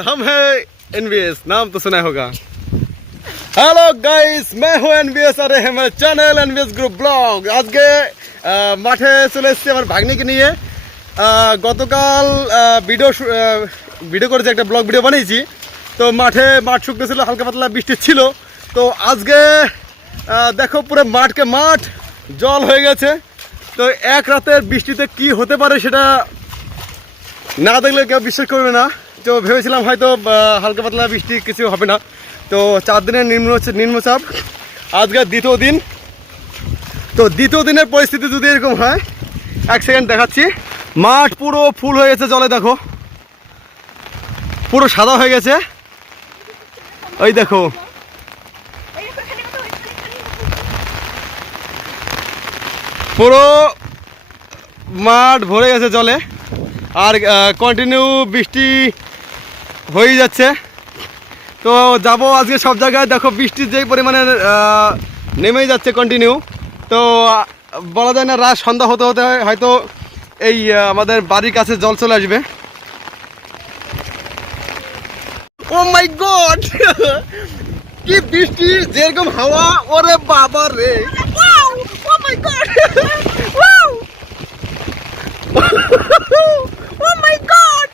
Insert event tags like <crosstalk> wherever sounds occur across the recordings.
हम है एनवीएस नाम तो सुना होगा হ্যালো গাইস मैं हूं এনভিএস আর है मेरा চ্যানেল এনভিএস গ্রুপ ব্লগ আজকে আহ, মাঠে চলে এসেছি আমার ভাগ্নিকে নিয়ে আহ, গতকাল আহ, ভিডিও শু- আহ, ভিডিও করেছি একটা ব্লগ ভিডিও বানিয়েছি তো মাঠে মাঠ শুকনো ছিল হালকা পাতলা বৃষ্টি ছিল তো আজকে আহ, দেখো পুরো মাঠকে মাঠ জল হয়ে গেছে তো এক রাতের বৃষ্টিতে কি হতে পারে সেটা না দেখলে কেউ বিশ্বাস করবে না তো ভেবেছিলাম হয়তো হালকা পাতলা বৃষ্টি কিছু হবে না। তো চার দিনের নিম্ন নিম্নচাপ আজকে দ্বিতীয় দিন। তো দ্বিতীয় দিনের পরিস্থিতি যদি এরকম হয়, এক সেকেন্ড দেখাচ্ছি। মাঠ পুরো ফুল হয়ে গেছে জলে, দেখো। পুরো সাদা হয়ে গেছে। ওই দেখো। পুরো মাঠ ভরে গেছে জলে। আর কন্টিনিউ বৃষ্টি হয়েই যাচ্ছে। তো যাব আজকে সব জায়গায়। দেখো বৃষ্টি যেই পরিমাণে নেমেই যাচ্ছে কন্টিনিউ তো বলা যায় না রাত সন্ধ্যা হতে হতে হয়তো এই আমাদের বাড়ির কাছে জল চলে আসবে। ও মাই গড কি বৃষ্টি যেরকম হাওয়া ওরে বাবা রে। ও মাই গড ও মাই গড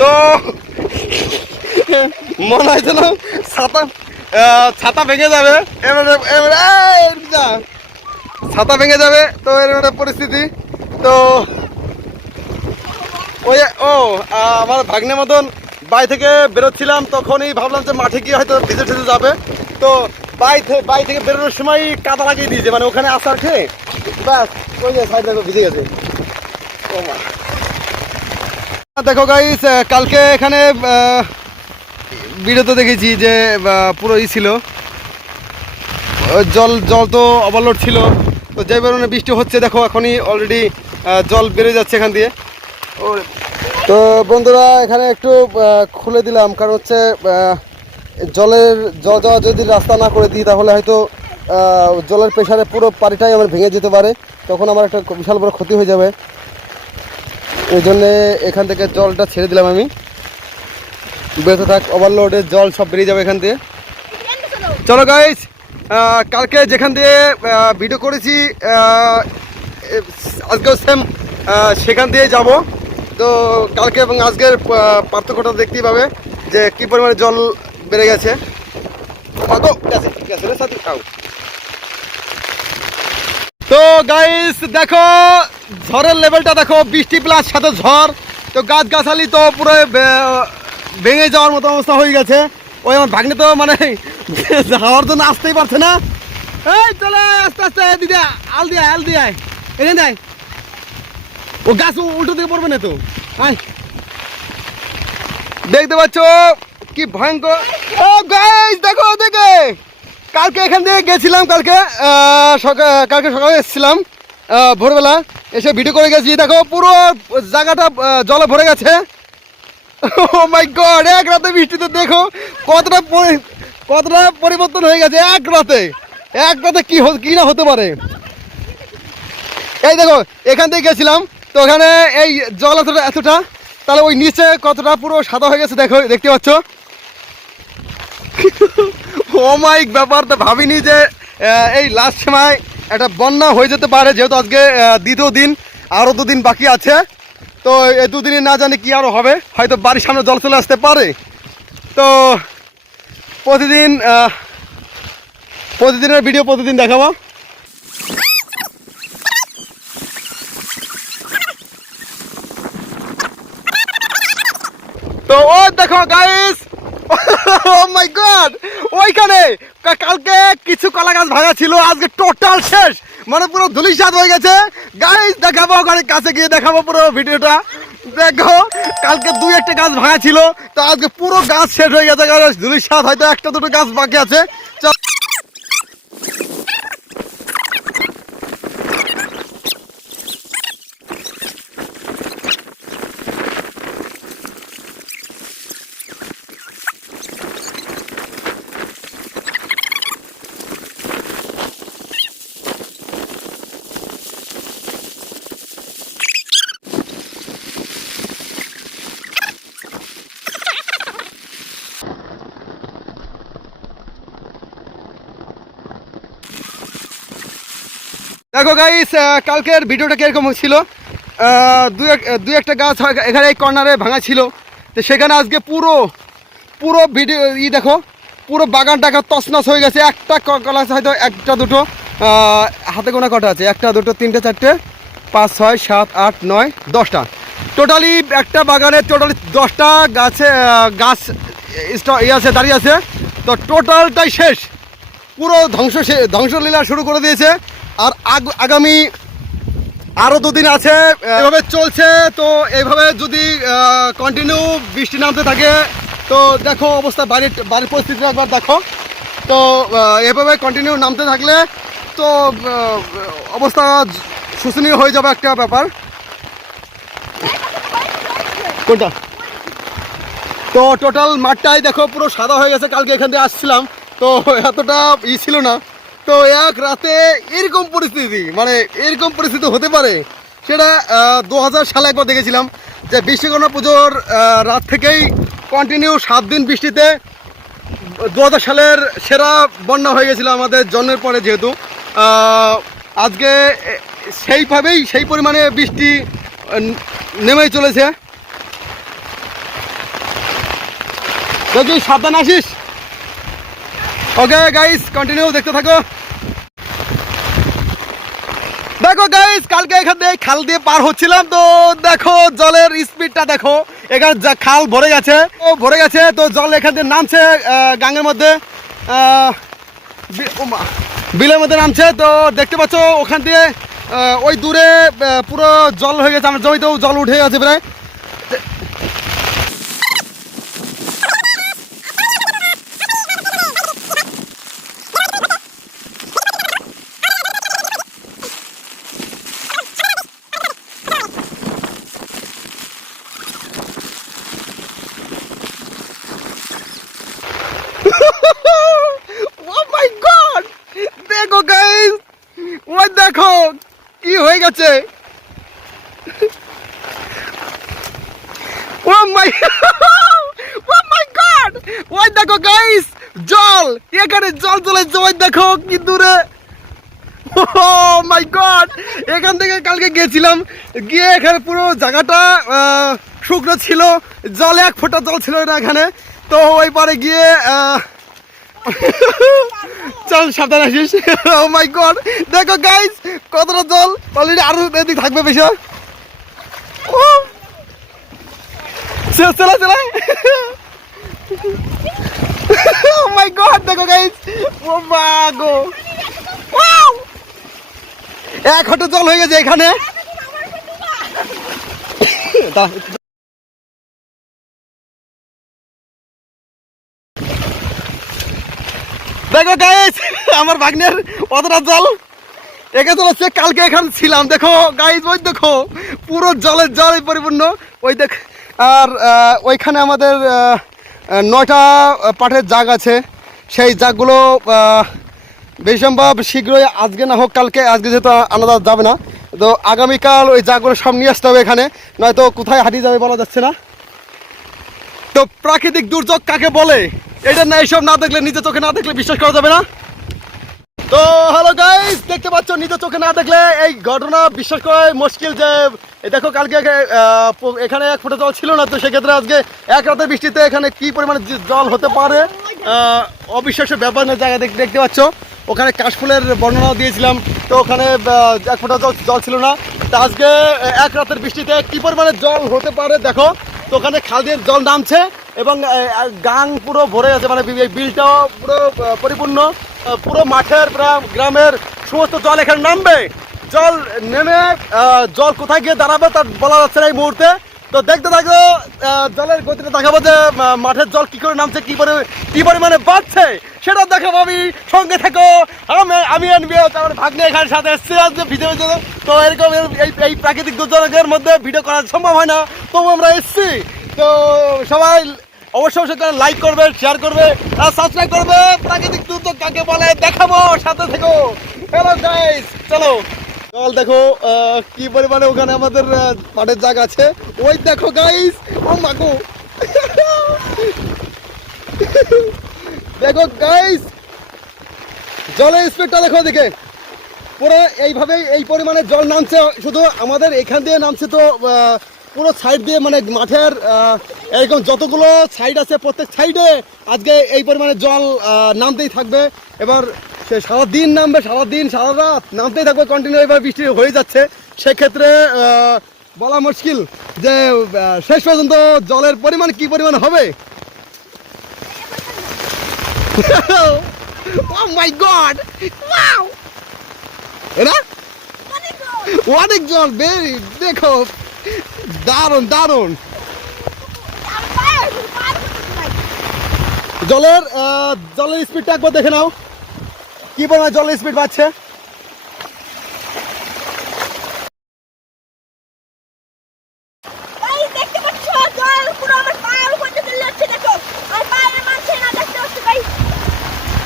তো মনে হয় যেন ছাতা ছাতা ভেঙে যাবে। এবারে এবারে ছাতা ভেঙে যাবে, তো এর একটা পরিস্থিতি। তো ওই, ও, আমার ভাগ্নে মতন বাড়ি থেকে বেরোচ্ছিলাম, তখনই ভাবলাম যে মাঠে গিয়ে হয়তো ভিজে টিজে যাবে। তো বাড়ি থেকে বাড়ি থেকে বেরোনোর সময় কাদা লাগিয়ে দিয়েছে মানে ওখানে আসার খেয়ে। ব্যাস ওই যে সাইড দেখো ভিজে গেছে। ও মা। দেখো গাইস কালকে এখানে ভিডিওতে দেখেছি যে আহ, পুরো ই ছিল। জল জল তো ওভারলোড ছিল। তো যে বেরোনে বৃষ্টি হচ্ছে দেখো এখনই অলরেডি জল বেরিয়ে যাচ্ছে এখান দিয়ে। ও তো বন্ধুরা এখানে একটু খুলে দিলাম কারণ হচ্ছে জলের, জল যাওয়া যদি রাস্তা না করে দিই, তাহলে হয়তো জলের প্রেশারে পুরো পানিটাই আমার ভেঙে যেতে পারে। তখন আমার একটা বিশাল বড় ক্ষতি হয়ে যাবে। এই জন্যে এখান থেকে জলটা ছেড়ে দিলাম আমি। বেরোতে থাক ওভারলোডের জল সব বেরিয়ে যাবে এখান দিয়ে। চলো গাইস কালকে যেখান দিয়ে ভিডিও করেছি আজকেও সেম সেখান দিয়ে যাব। তো কালকে এবং আজকের পার্থক্যটা দেখতেই পাবে যে কী পরিমাণে জল বেড়ে গেছে। তো গাইস দেখো, ঝড়ের লেভেলটা দেখো, বৃষ্টি প্লাস সাথে ঝড়। তো গাছ গাছালি তো পুরো ভেঙে যাওয়ার মতো অবস্থা হয়ে গেছে। ওই আমার ভাগ্নে তো মানে <laughs> যাওয়ার জন্য আসতেই পারছে না। এই, চলে আস্তে আস্তে দিদা আল দিয়ে আল দিয়ে। এখানে দেয় ও গাছ উল্টো দিকে পড়বে না তো। দেখতে পাচ্ছ? কি ভয়ঙ্কর? ও গাইস দেখো দেখে কালকে এখান থেকে গেছিলাম, কালকে কালকে সকালে এসেছিলাম ভোরবেলা। এসে ভিডিও করে গেছি, দেখো পুরো জায়গাটা জলে ভরে গেছে। ও মাই গড এক রাতে বৃষ্টিতে দেখো কতটা কতটা পরিবর্তন হয়ে গেছে এক রাতে। এক রাতে কি কি না হতে পারে। এই দেখো, এখান থেকে গেছিলাম, তো ওখানে এই জল এতটা এতটা, তাহলে ওই নিচে কতটা পুরো সাদা হয়ে গেছে দেখো দেখতে পাচ্ছ? <laughs> অমায়িক ব্যাপার তো ভাবিনি যে এই লাস্ট সময় একটা বন্যা হয়ে যেতে পারে, যেহেতু আজকে দ্বিতীয় দিন আরও দুদিন বাকি আছে। তো এই দুদিনে না জানি কি আরও হবে, হয়তো বাড়ির সামনে জল চলে আসতে পারে। তো প্রতিদিন প্রতিদিনের ভিডিও প্রতিদিন দেখাবো। তো ও দেখো গাইস <laughs> মাই গড ওইখানে! কালকে কিছু কলা গাছ ভাঙা ছিল, আজকে টোটাল শেষ! মানে পুরো ধুলিসাদ হয়ে গেছে। গাড়ি দেখাবো ওখানে, কাছে গিয়ে দেখাবো পুরো ভিডিওটা। দেখো, কালকে দুই একটা গাছ ভাঙা ছিল, তো আজকে পুরো গাছ শেষ হয়ে গেছে। ধুলিসাত হয়তো একটা দুটো গাছ বাকি আছে। চল। দেখো গাইস কালকের ভিডিওটা কীরকম ছিল দু এক দু একটা গাছ এখানে এই কর্নারে ভাঙা ছিল। তো সেখানে আজকে পুরো পুরো ভিডিও ই দেখো, পুরো বাগানটাকে তছনছ হয়ে গেছে। একটা কলা হয়তো একটা, দুটো হাতে গোনা কটা আছে? একটা, দুটো, তিনটে, চারটে, পাঁচ, ছয়, সাত, আট, নয়, দশটা। টোটালি একটা বাগানে টোটালি দশটা গাছে গাছ ইয়ে আছে, দাঁড়িয়ে আছে। তো টোটালটাই শেষ। পুরো ধ্বংস ধ্বংসলীলা শুরু করে দিয়েছে। আর আগ- আগামী আরও দুদিন আছে এভাবে চলছে, তো এইভাবে যদি কন্টিনিউ বৃষ্টি নামতে থাকে, তো দেখো অবস্থা, বাড়ির বাড়ির পরিস্থিতি একবার দেখো। তো এভাবে কন্টিনিউ নামতে থাকলে, তো অবস্থা শোচনীয় হয়ে যাবে একটা ব্যাপার। কোনটা? তো টোটাল মাঠটাই দেখো পুরো সাদা হয়ে গেছে, কালকে এখান থেকে আসছিলাম। তো এতটা ই ছিল না। তো এক রাতে এরকম পরিস্থিতি মানে এরকম পরিস্থিতি হতে পারে। সেটা দু হাজার সালে একবার দেখেছিলাম যে বিশ্বকর্মা পুজোর রাত থেকেই কন্টিনিউ সাত দিন বৃষ্টিতে। দু হাজার সালের সেরা বন্যা হয়ে গেছিল আমাদের জন্মের পরে যেহেতু। আজকে সেইভাবেই সেই পরিমাণে বৃষ্টি নেমেই চলেছে। দেখি সাবধান আসিস। ওকে গাইস কন্টিনিউ দেখতে থাকো। দেখো গাইস কালকে এখান দিয়ে খাল দিয়ে পার হচ্ছিলাম, তো দেখো জলের স্পিডটা দেখো, এখানে যা খাল ভরে গেছে, ও ভরে গেছে, তো জল এখান দিয়ে নামছে গাঙের মধ্যে বিলের মধ্যে নামছে, তো দেখতে পাচ্ছ ওখান দিয়ে ওই দূরে পুরো জল হয়ে গেছে, আমার জমিতেও জল উঠে গেছে প্রায় ও মাই গড দেখো গাইস ওই দেখো কি হয়ে গেছে ও মাই ও মাই গড ওই দেখো গাইস জল এখানে জল চলেছে ওই দেখো কি দূরে? ও মাই গড এখান থেকে কালকে গিয়েছিলাম গিয়ে এখানে পুরো জায়গাটা শুকনো ছিল। জলে এক ফোঁটা জল ছিল না এখানে। তো ওই পারে গিয়ে চল, সাবধান আসিস। ও মাই গড দেখো গাইস কতটা জল। অলরেডি আরও এদিক থাকবে বেশি। চল, চলা। ও মাই গড দেখো গাইস ও মা গো। ওয়াও এক হাঁটু জল হয়ে গেছে এখানে। <laughs> দেখো গাইস আমার ভাগ্নের অতটা জল। একে চলেছে কালকে এখানে ছিলাম। দেখো গাইস ওই দেখো, পুরো জলের জলে পরিপূর্ণ। ওই দেখ, আর ওইখানে আমাদের নয়টা পাঠের জাগ আছে। সেই জাগগুলো বেশি সম্ভব শীঘ্রই আজকে না হোক কালকে, আজকে যেহেতু আলাদা যাবে না, তো আগামীকাল ওই জাগগুলো সব নিয়ে আসতে হবে এখানে, নয়তো কোথায় হারিয়ে যাবে বলা যাচ্ছে না। তো প্রাকৃতিক দুর্যোগ কাকে বলে? এটা না এইসব না দেখলে, নিজের চোখে না দেখলে বিশ্বাস করা যাবে না। তো হ্যালো গাইস দেখতে পাচ্ছ, নিজের চোখে না দেখলে এই ঘটনা, বিশ্বাস করাই মুশকিল যে দেখো কালকে এখানে এক ফুটে জল ছিল না, তো সেক্ষেত্রে আজকে এক রাতের বৃষ্টিতে এখানে কি পরিমাণে জল হতে পারে অবিশ্বাস্য ব্যাপার না, জায়গা দেখ- দেখতে পাচ্ছ। ওখানে কাশফুলের বর্ণনা দিয়েছিলাম, তো ওখানে এক ফোঁটা জল জল ছিল না। তো আজকে এক রাতের বৃষ্টিতে কি পরিমাণে জল হতে পারে, দেখো। তো ওখানে খাল দিয়ে জল নামছে এবং গাং পুরো ভরে আছে মানে বিলটাও পুরো পরিপূর্ণ। পুরো মাঠের গ্রাম- গ্রামের সমস্ত জল এখানে নামবে। জল নেমে জল কোথায় গিয়ে দাঁড়াবে তার বলা যাচ্ছে না এই মুহূর্তে। তো দেখতে থাকো জলের গতিটা দেখাবো যে মাঠের জল কি করে নামছে, কি করে কি পরিমাণে বাড়ছে, সেটা দেখাবো আমি। সঙ্গে থাকো, আমি আমি আনবি আমার ভাগ্নে এখানে সাথে এসছে আজকে ভিডিও তো এরকম এই এই প্রাকৃতিক দুর্যোগের মধ্যে ভিডিও করা সম্ভব হয় না, তবু আমরা এসছি। তো সবাই অবশ্যই অবশ্যই লাইক করবে শেয়ার করবে আর সাবস্ক্রাইব করবে। প্রাকৃতিক দুর্যোগ কাকে বলে দেখাবো, সাথে থেকো। হ্যালো গাইস চলো। জল দেখো কি পরিমাণে ওখানে আমাদের মাঠের জায়গা আছে। ওই দেখো গাইস ও মাগো দেখো গাইস জলের স্পিডটা দেখো দেখে পুরো এইভাবেই এই পরিমাণে জল নামছে, শুধু আমাদের এখান দিয়ে নামছে তো পুরো সাইড দিয়ে মানে মাঠের এরকম যতগুলো সাইড আছে প্রত্যেক সাইডে আজকে এই পরিমাণে জল নামতেই থাকবে। এবার সে সারাদিন নামবে সারাদিন সারা রাত নামতেই থাকবে কন্টিনিউ এবার বৃষ্টি হয়ে যাচ্ছে। সেক্ষেত্রে বলা মুশকিল যে শেষ পর্যন্ত জলের পরিমাণ কি পরিমাণ হবে? <laughs> Oh my god! Wow! এরা? অনেক জল বেরি দেখো দারুণ দারুণ। জলের জলের স্পিডটা একবার দেখে নাও। কি পরিমাণ জলের স্পিড পাচ্ছে?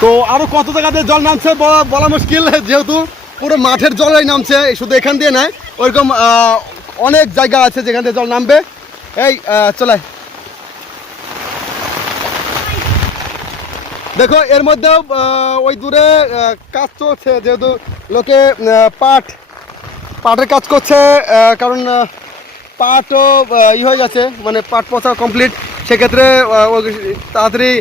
তো আরও কত জায়গাতে জল নামছে বলা- মুশকিল যেহেতু পুরো মাঠের জলই নামছে শুধু এখান দিয়ে নয় ওইরকম অনেক জায়গা আছে যেখান থেকে জল নামবে। এই চলে। দেখো, এর মধ্যেও ওই দূরে কাজ চলছে, যেহেতু লোকে পাট, পাটের কাজ করছে কারণ পাটও ই হয়ে গেছে মানে পাট পচা কমপ্লিট সেক্ষেত্রে তাড়াতাড়ি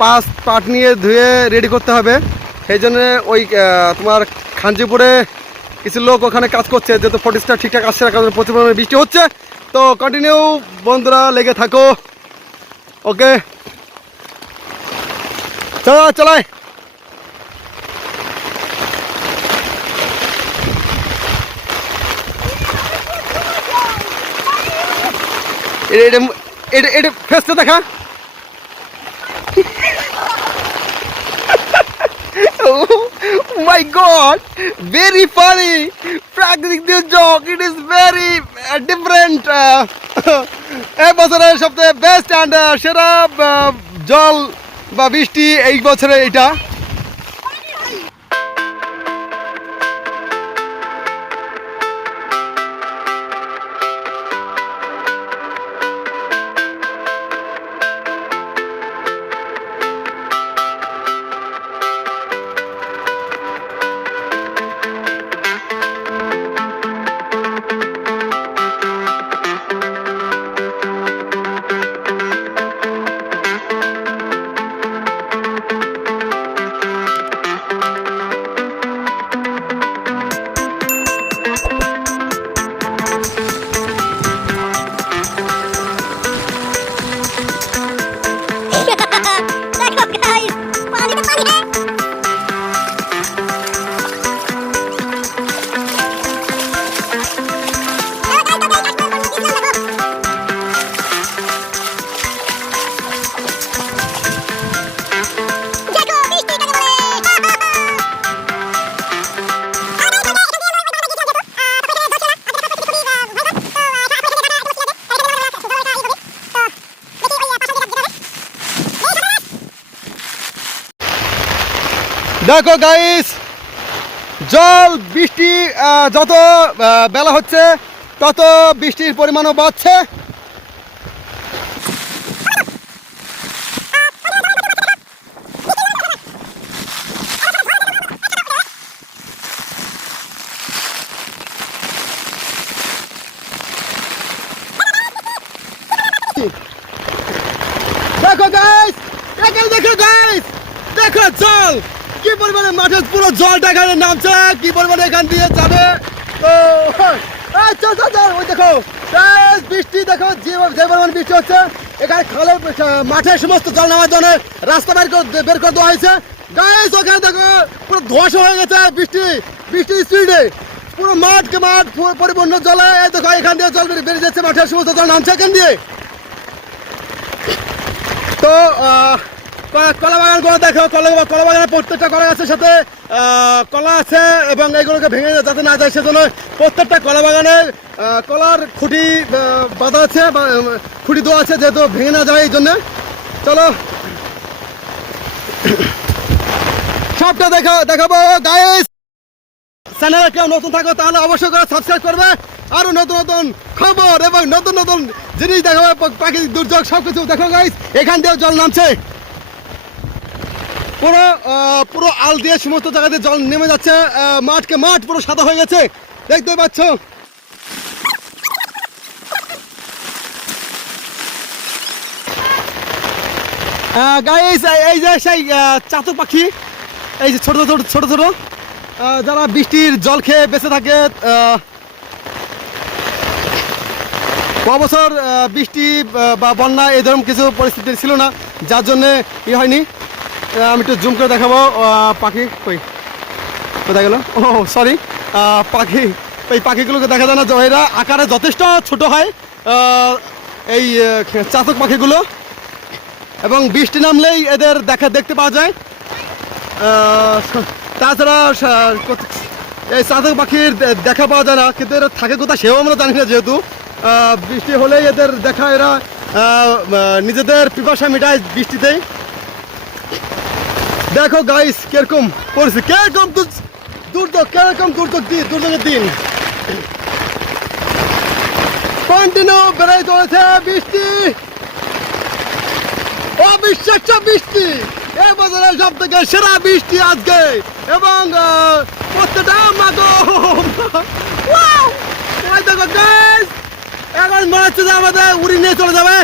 পাস, পাট নিয়ে ধুয়ে রেডি করতে হবে। সেই জন্য ওই তোমার খাঞ্জিপুরে কিছু লোক ওখানে কাজ করছে, যেহেতু ফটিসটা ঠিকঠাক আসছে না, কারণ প্রচুর পরিমাণে বৃষ্টি হচ্ছে। তো কন্টিনিউ বন্ধুরা, লেগে থাকো। ওকে? চলো চলাই এটা এটা দেখা। oh <laughs> my god, very funny. প্রাকৃতিক দুর্যোগ ইট ইজ ভেরি ডিফারেন্ট এই বছরের সবথেকে বেস্ট অ্যান্ড সেরা জল বা বৃষ্টি এই বছরে এটা। দেখো গাইস জল বৃষ্টি যত বেলা হচ্ছে তত বৃষ্টির পরিমাণও বাড়ছে দেখো গাইস এখানে দেখো গাইস দেখো জল কি পরিমাণে মাঠের পুরো নামছে কি পরিমাণে এখান দিয়ে যাবে? চল ওই দেখো বৃষ্টি, দেখো, যে পরিমাণ বৃষ্টি হচ্ছে, এখানে খালের মাঠের সমস্ত জল নামার জন্য রাস্তা বের করে বের করে দেওয়া হয়েছে। গাইস ওখানে দেখো, পুরো ধস হয়ে গেছে বৃষ্টি, বৃষ্টির স্পিডে পুরো মাঠ, পুরো পরিপূর্ণ জলে দেখো, এখান দিয়ে জল বেরিয়ে যাচ্ছে মাঠের সমস্ত জল নামছে এখান দিয়ে। তো কলা বাগানগুলো দেখো, কলা কলা বাগানের প্রত্যেকটা কলা গাছের সাথে কলা আছে এবং এগুলোকে ভেঙে যাতে না যায়, সেজন্য প্রত্যেকটা কলা বাগানে কলার খুঁটি বাঁধা আছে খুঁটি দেওয়া আছে যেহেতু ভেঙে না যায় এই জন্য চলো। সবটা দেখা দেখাবো। গাইস চ্যানেলে কেউ নতুন থাকো, তাহলে অবশ্যই করে সাবস্ক্রাইব করবে। আরও নতুন নতুন খবর এবং নতুন নতুন জিনিস দেখাবে, প্রাকৃতিক দুর্যোগ সব কিছু দেখো গাইস এখান দিয়েও জল নামছে। পুরো পুরো আল দিয়ে সমস্ত জায়গাতে জল নেমে যাচ্ছে। মাঠকে মাঠ পুরো সাদা হয়ে গেছে। দেখতে পাচ্ছ? এই যে সেই চাতক পাখি, এই যে ছোট ছোট ছোট ছোট যারা বৃষ্টির জল খেয়ে বেঁচে থাকে বছর বৃষ্টি বা বন্যা, এই ধরনের কিছু পরিস্থিতি ছিল না, যার জন্যে ই হয়নি। আমি একটু জুম করে দেখাবো পাখি, কই? কোথায় গেল? ও সরি পাখি, এই পাখিগুলোকে দেখা যায় না এরা আকারে যথেষ্ট ছোট হয় এই চাতক পাখিগুলো। এবং বৃষ্টি নামলেই এদের দেখা, দেখতে পাওয়া যায়। তাছাড়া এই চাতক পাখির দেখা পাওয়া যায় না, কিন্তু এরা থাকে কোথায় সেও আমরা জানি না যেহেতু। বৃষ্টি হলেই এদের দেখা, এরা নিজেদের পিপাসা মেটায় বৃষ্টিতেই দেখো গাইস কীরকম পড়ছে কীরকম দুর্যোগ কীরকম দুর্যোগ দিন দুর্যোগের দিন। কন্টিনিউ বেড়ে চলেছে বৃষ্টি। অবিশ্বাস্য বৃষ্টি। এ বছরে সব থেকে সেরা বৃষ্টি আজকে। এবং প্রত্যেকটা! এই দেখো guys, এখন মনে হচ্ছে যে আমাদের উড়ি নিয়ে চলে যাবে।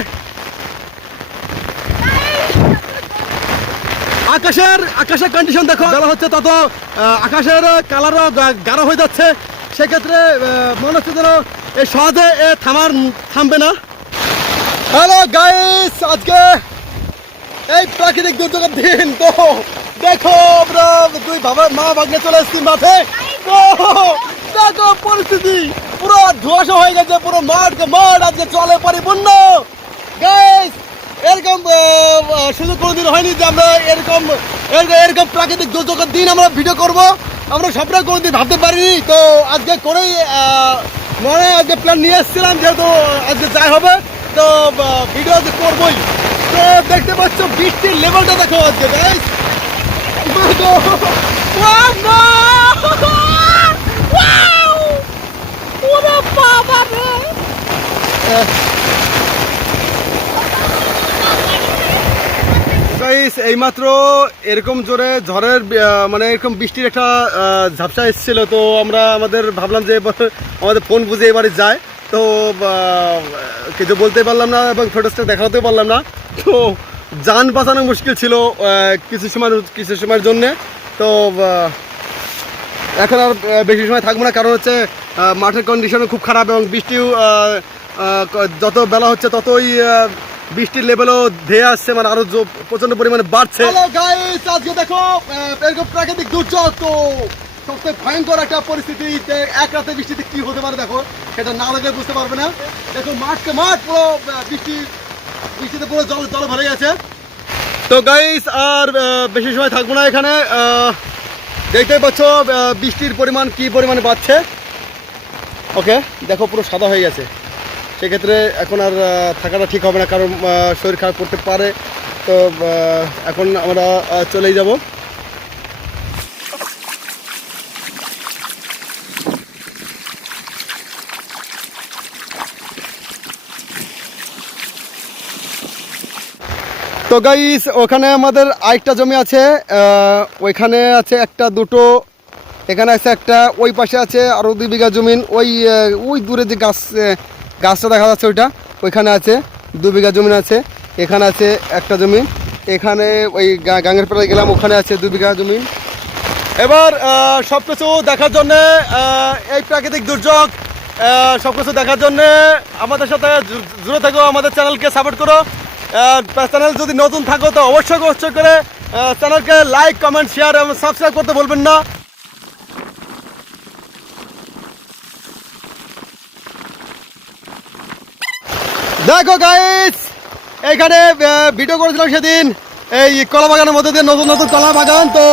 আকাশের আকাশের কন্ডিশন দেখো, বেলা হচ্ছে তত আকাশের কালারও গাঢ় হয়ে যাচ্ছে। সেক্ষেত্রে মনে হচ্ছে যেন এই সহজে এ থামার, থামবে না। হ্যালো গাইস আজকে এই প্রাকৃতিক দুর্যোগের দিন। তো, দেখো দুই বাবা মা ভাগ্নে চলে এসেছি মাঠে। দেখো পরিস্থিতি, পুরো ধোঁয়াশা হয়ে গেছে, পুরো মাঠ মাঠ, আজকে জলে পরিপূর্ণ। গাইস এরকম সুযোগ কোনোদিন হয়নি যে আমরা এরকম এরকম প্রাকৃতিক দুর্যোগের দিন আমরা ভিডিও করব। আমরা সবটা কোনোদিন ভাবতে পারিনি। তো আজকে করেই মনে আজকে প্ল্যান নিয়ে এসেছিলাম যেহেতু আজকে যাই হবে। তো ভিডিও আজকে করবোই। তো দেখতে পাচ্ছ বৃষ্টির লেভেলটা দেখো আজকে বাবা গাইস এইমাত্র এরকম জোরে ঝড়ের মানে এরকম বৃষ্টির একটা ঝাপসা এসেছিল। তো আমরা আমাদের ভাবলাম যে আমাদের ফোন বুঝে এবারে যায়। তো কিছু বলতে পারলাম না এবং ফটোসটা দেখাতেও পারলাম না। তো যান বাঁচানো মুশকিল ছিল কিছু সময়, কিছু সময়ের জন্যে। তো এখন আর বেশি সময় থাকব না। কারণ হচ্ছে মাঠের কন্ডিশনও খুব খারাপ এবং বৃষ্টিও যত বেলা হচ্ছে ততই বৃষ্টির লেভেলও ধেয়ে আসছে মানে আরও প্রচণ্ড পরিমাণে বাড়ছে। আজকে দেখো এরকম প্রাকৃতিক দুর্যোগ, তো সবথেকে ভয়ঙ্কর একটা পরিস্থিতি যে এক রাতে বৃষ্টিতে কি হতে পারে দেখো, সেটা না দেখলে বুঝতে পারবে না। দেখো, মাঠকে মাঠ পুরো বৃষ্টি, বৃষ্টিতে পুরো জল জল ভরে গেছে। তো গাইস আর বেশি সময় থাকব না এখানে। দেখতেই পাচ্ছ বৃষ্টির পরিমাণ কি পরিমাণে বাড়ছে। ওকে দেখো পুরো সাদা হয়ে গেছে। সেক্ষেত্রে এখন আর থাকাটা ঠিক হবে না, কারণ শরীর খারাপ করতে পারে। তো এখন আমরা চলেই যাব। তো গাইস ওখানে আমাদের আরেকটা জমি আছে ওইখানে আছে একটা, দুটো, এখানে আছে একটা, ওই পাশে আছে আরও দুই বিঘা জমিন। ওই ওই দূরে যে গাছ গাছটা দেখা যাচ্ছে ওইটা। ওইখানে আছে, দু বিঘা জমিন আছে, এখানে আছে একটা জমি। এখানে ওই গাঙের পাড়ায় গেলাম, ওখানে আছে দু বিঘা জমি। এবার সব কিছু দেখার জন্যে এই প্রাকৃতিক দুর্যোগ সব কিছু দেখার জন্যে আমাদের সাথে জুড়ে থাকো, আমাদের চ্যানেলকে সাপোর্ট করো। চ্যানেল যদি নতুন থাকো, তো অবশ্যই অবশ্যই করে চ্যানেলকে লাইক কমেন্ট শেয়ার এবং সাবস্ক্রাইব করতে বলবেন না। দেখো গাইস এখানে ভিডিও করেছিলাম সেদিন এই কলা বাগানের মধ্যে দিয়ে নতুন নতুন কলা বাগান। তো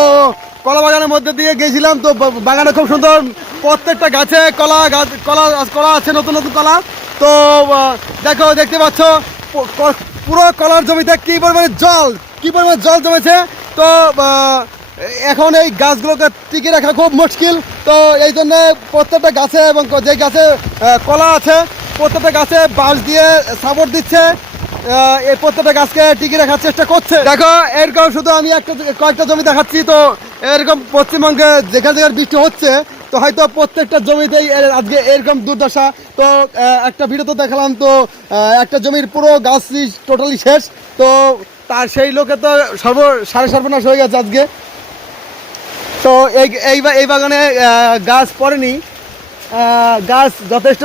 কলা বাগানের মধ্যে দিয়ে গেছিলাম। তো বাগানে খুব সুন্দর প্রত্যেকটা গাছে কলা গাছ কলা কলা আছে, নতুন নতুন কলা তো দেখো, দেখতে পাচ্ছ পুরো কলার জমিতে কি পরিমাণে জল, কি পরিমাণে জল জমেছে। তো এখন এই গাছগুলোকে টিকে রাখা খুব মুশকিল। তো এই জন্যে প্রত্যেকটা গাছে এবং যে গাছে কলা আছে প্রত্যেকটা গাছে বাঁশ দিয়ে সাপোর্ট দিচ্ছে এই প্রত্যেকটা গাছকে টিকিয়ে রাখার চেষ্টা করছে। দেখো, এরকম শুধু আমি একটা কয়েকটা জমি দেখাচ্ছি, তো এরকম পশ্চিমবঙ্গে যেখানে যেখানে বৃষ্টি হচ্ছে, তো হয়তো প্রত্যেকটা জমিতেই আজকে এরকম দুর্দশা। তো একটা ভিডিও তো দেখালাম, তো একটা জমির পুরো গাছ টোটালি শেষ। তো, তার সেই লোকে তো সর্ব, সাড়ে সর্বনাশ হয়ে গেছে আজকে। তো এই এই বাগানে গাছ পড়েনি গাছ যথেষ্ট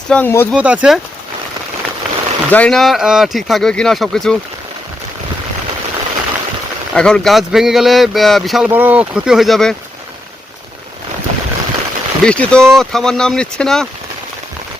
স্ট্রং মজবুত আছে। জানি না ঠিক থাকবে কি না সব কিছু এখন গাছ ভেঙে গেলে বিশাল বড় ক্ষতি হয়ে যাবে। বৃষ্টি তো থামার নাম নিচ্ছে না।